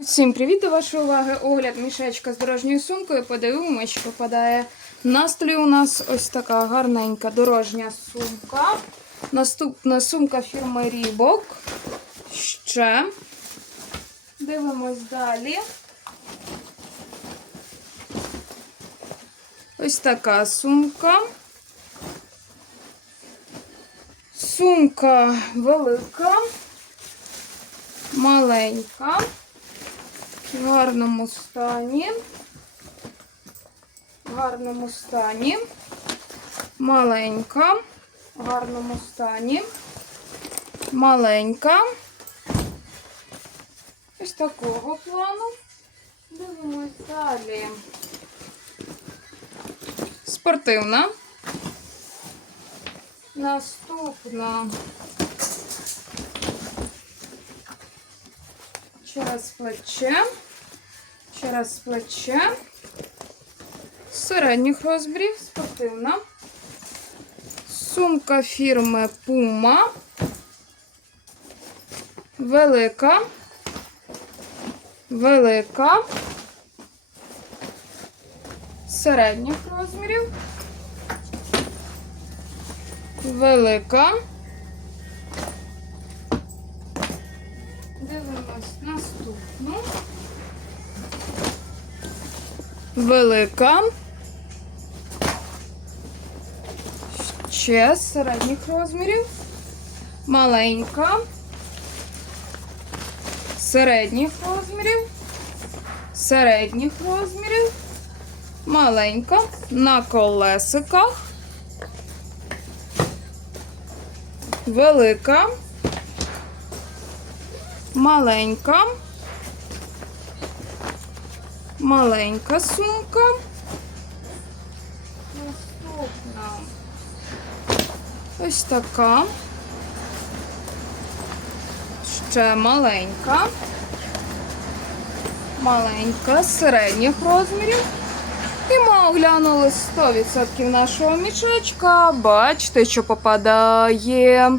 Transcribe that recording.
Усім привіт до вашої уваги. Огляд мішечка з дорожньою сумкою. Подивимось, що попадає. На столі у нас ось така гарненька дорожня сумка. Наступна сумка фірми Reebok. Ще. Дивимось далі. Ось така сумка. Сумка велика, маленька, в гарному стані. В гарному стані. Маленька, в гарному стані. Маленька. Ось такого плану. Дивимось далі. Спортивна. Наступна. Через плече. Через плече. Середніх розмірів. Спортивна. Сумка фірми Puma. Велика. Велика. Середніх розмірів. Велика. Дивимось наступну. Велика. Ще середніх розмірів. Маленька. Середніх розмірів. Середніх розмірів. Маленька. На колесиках. Велика. Маленька. Маленька сумка. Наступна. Ось така. Ще маленька. Маленька, середніх розмірів. І ми оглянули 100% нашого мішечка. Бачите, що попадає.